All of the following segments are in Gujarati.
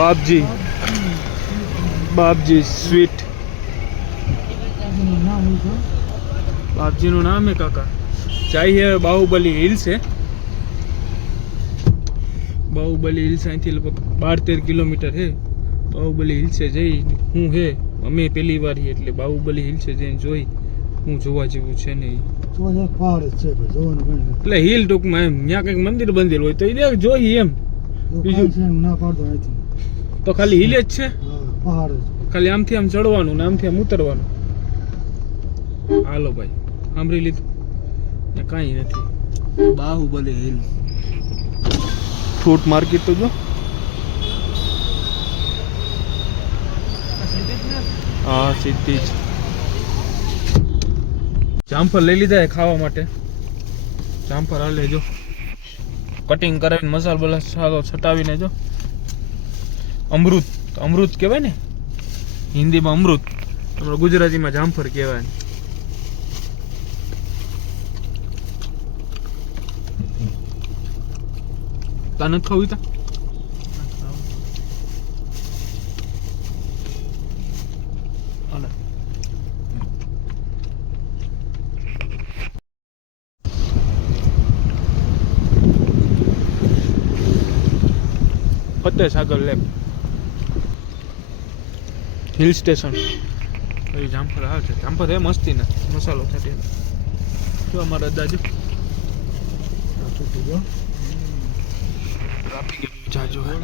બાપજી સ્વીટ બાપજીનું નામ હે કાકા चाहिए बाहुबली हिल्स है बाहुबली हिल्स અહીંથી લગભગ 12-13 કિલોમીટર છે બાहुबली हिल्स જઈ હું હે અમે પહેલી વાર એટલે બાहुबली हिल्स જઈને જોઈ હું જોવા જેવું છે નહીં તો પહાડ છે જોવાનું કંઈ એટલે હિલ ટૂંકમાં એમ ત્યાં કંઈક મંદિર હોય તો એ દેખ જોઈ એમ બીજું ના પાડતો અહીંથી તો ખાલી હિલ જ છે પહાડ ખાલી આમથી આમ ચડવાનું ને આમથી આમ ઉતરવાનું હાલો ભાઈ સાંભળી લીધું કાંઈ નથી બાहुबली हिल फ्रूट मार्केट तो जो हाँ सीधी ज जामफर लई लीधा है खावा माटे जामफर हाले जो कटिंग करावीने मसाला बला सालो छटावीने जो अमृत कहेवाय ने हिंदी में अमृत अपने गुजराती में जामफर कहेवाय तानत खावी था Fateh Sagar lake hill station जामफर हाल है जामफर है मस्ती ना मसालो छाटे जो हमारा दादू जाजो है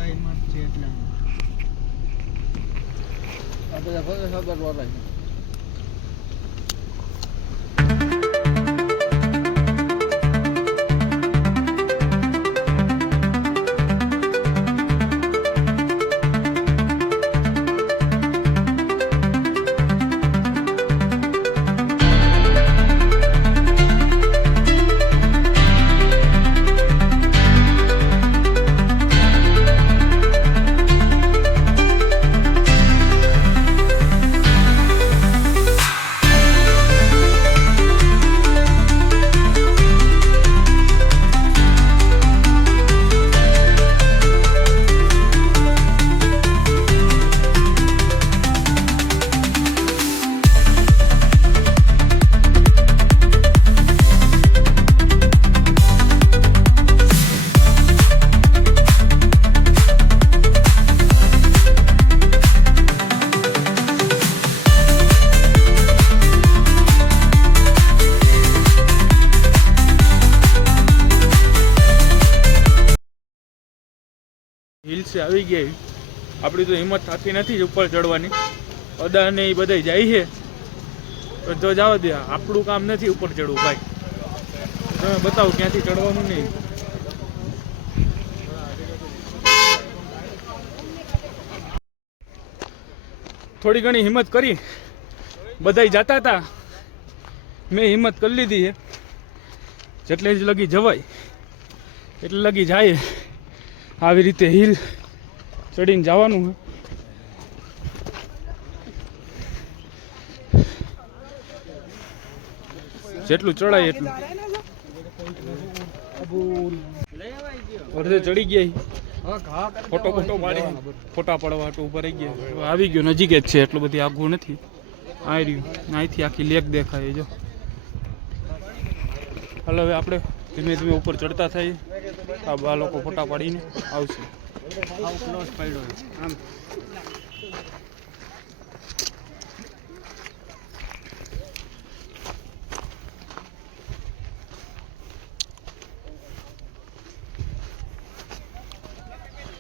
हिल से આવી ગઈ આપણી તો હિંમત થતી નથી ઉપર ચડવાની અદા ને એ બધા જાય છે તો જવા દે આપણું કામ નથી ઉપર ચડવું ભાઈ તમે બતાવો ક્યાંથી ચડવાનું નહીં થોડી ઘણી હિંમત કરી બધાય જતા હતા મેં હિંમત કરી લીધી છે જેટલે જ લગી જવાય એટલે લગી જાય આવી રીતે હિલ ચડીને જવાનું જેટલું ચડાય એટલું અડધે ચડી ગયા ફોટો પાડી ફોટા પડવા ઉપર રહી ગયા આવી ગયો નજીક જ છે એટલું બધી આઘું નથી આ રહ્યું અહીંથી આખી લેક દેખાય જો હાલ હવે આપણે ધીમે ધીમે ઉપર ચડતા થઈ આ લોકો ફોટા પાડીને આવશે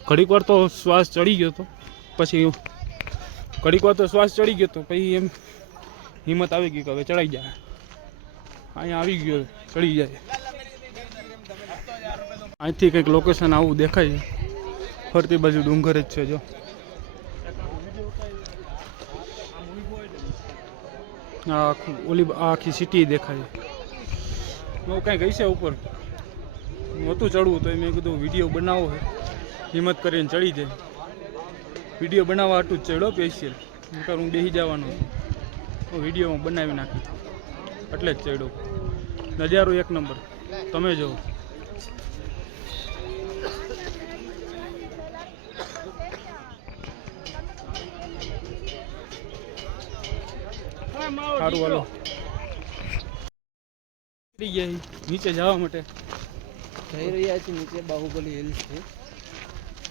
ઘડીક વાર તો શ્વાસ ચડી ગયો તો પછી ઘડીક વાર તો શ્વાસ ચડી ગયો તો પછી એમ હિંમત આવી ગઈ કે હવે ચડાઈ જાય અહીંયા આવી ગયો ચડી જાય અહીંથી કંઈક લોકેશન આવું દેખાય ફરતી બાજુ ડુંગર જ છે જો આખી સિટી દેખાય હું કંઈક હશે ઉપર નહોતું ચડવું તો મેં કીધું વિડીયો બનાવો છે હિંમત કરીને ચડી જાય વિડીયો બનાવવા હાટું જ ચડ્યો સ્પેશિયલ હું બેસી જવાનો છું વિડીયોમાં બનાવી નાખી એટલે જ ચડ્યો નજારો એક નંબર તમે જુઓ સારું હાલો નીકળી ગયા છીએ નીચે જવા માટે જઈ રહ્યા છીએ નીચે બાહુબલી હિલ્સ છે.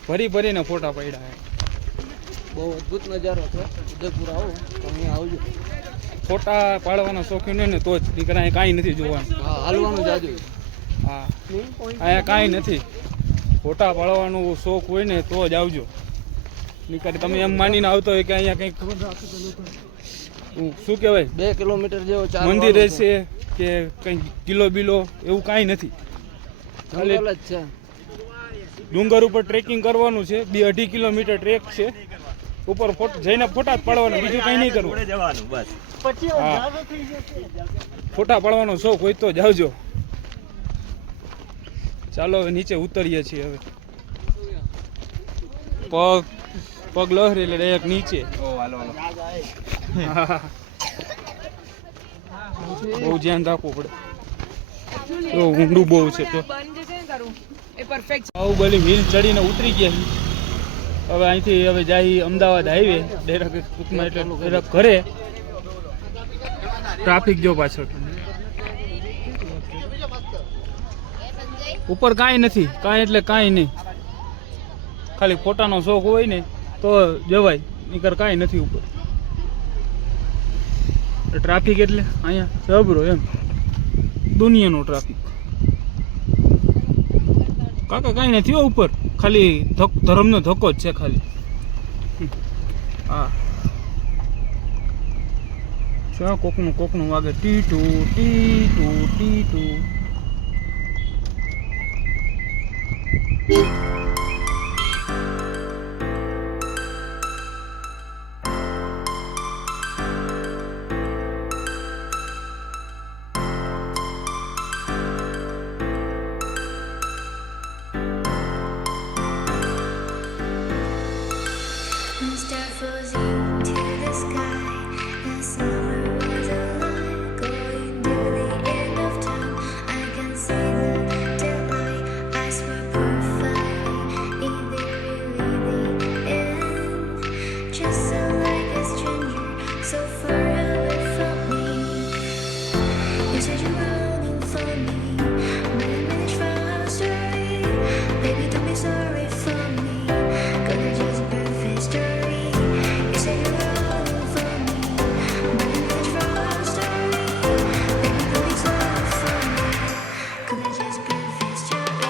ભરી ભરીને ફોટા પડ્યા છે. બહુ અદ્ભુત નજારો છે. ઉદયપુર આવો તો અહીંયા આવજો. ફોટા પાડવાના શોખીન હોય ને તો જ નીકળે અહીંયા કાંઈ નથી જોવાનું. હા, હાલવાનું જાજુ. હા અહીંયા કાંઈ નથી. ફોટા પાડવાનો શોખ હોય ને તો જ આવજો. નીકળે તમે એમ માનીને આવતો હોય કે અહીંયા કંઈક શું કહેવાય 2 કિલોમીટર જેવો ચાલવાનું મંદિર છે. રહેશે કે કંઈક કિલો બિલો એવું કાંઈ નથી. ખાલી જંગલ જ છે. ડુંગર ઉપર ટ્રેકિંગ કરવાનું છે. 2-2.5 કિલોમીટર ટ્રેક છે. ઉપર જઈને ફોટા જ પાડવાના, બીજું કંઈ નહીં કરવું. હા ફોટા પાડવાનો શોખ હોય તો જ આવજો. ચાલો હવે નીચે ઉતરીએ છીએ. હવે પગ લહરી એટલે ડાયરેક્ટ નીચે. બહુ ધ્યાન રાખવું પડે. તો ઊંડું બહુ છે. તો બાહુબલી હિલ ચડીને ઉતરી ગયા છીએ. હવે અહીંથી હવે જાય અમદાવાદ હાઈવે ડાયરેક્ટ ટૂંકમાં એટલે ડાયરેક્ટ ઘરે. ટ્રાફિક જો પાછળ ઉપર કાંઈ નથી. કાંઈ એટલે કાંઈ નહીં. ખાલી ફોટાનો શોખ હોય ને તો જવાય, નીકળ કાંઈ નથી ઉપર. ટ્રાફિક એટલે અહીંયા જબરો એમ દુનિયાનો ટ્રાફિક. કાકા કાંઈ નથી હો ઉપર, ખાલી ધર્મનો ધક્કો જ છે ખાલી. હા શું કોકનું વાગે ટીટુ ટીટુ ટીટુ. Star falls into the sky. The summer was alive, going to the end of time. I can see the daylight. I swear perfectly, is there really the end? Just so like a stranger, so far away from me. You said you're running for me, but I managed from our story. Baby, don't be sorry for me, 'cause it's just a perfect story. You said you're running for me, but I managed from our story. Baby, don't be sorry for me, 'cause it's just a perfect story.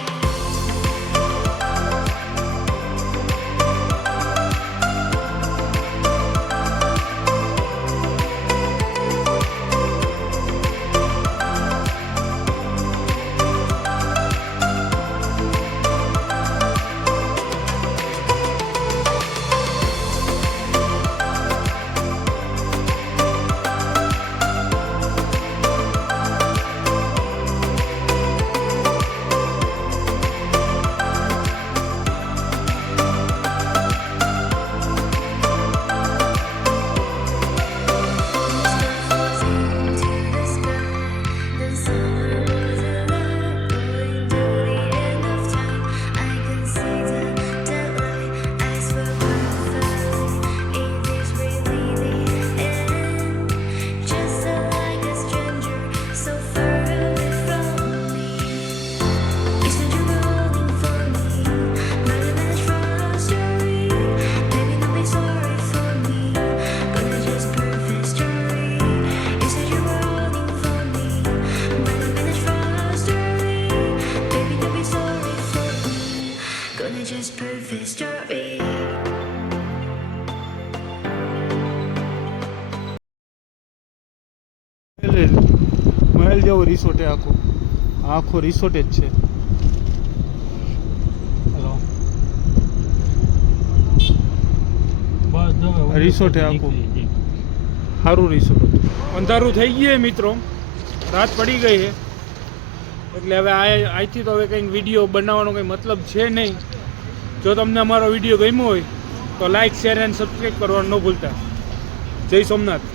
Just perfect story. મહેલ જેવો રિસોર્ટ છે આખો રિસોર્ટ જ છે. રિસોર્ટ આખું સારું રિસોર્ટ હતું. અંધારું થઈ ગયું મિત્રો, રાત પડી ગઈ છે એટલે હવે અહીંથી તો હવે કંઈક વિડીયો બનાવવાનો કંઈ મતલબ છે નહીં. જો તમને અમારો વિડીયો ગમ્યો હોય તો લાઈક શેર એન્ડ સબસ્ક્રાઈબ કરવાનું ન ભૂલતા. જય સોમનાથ.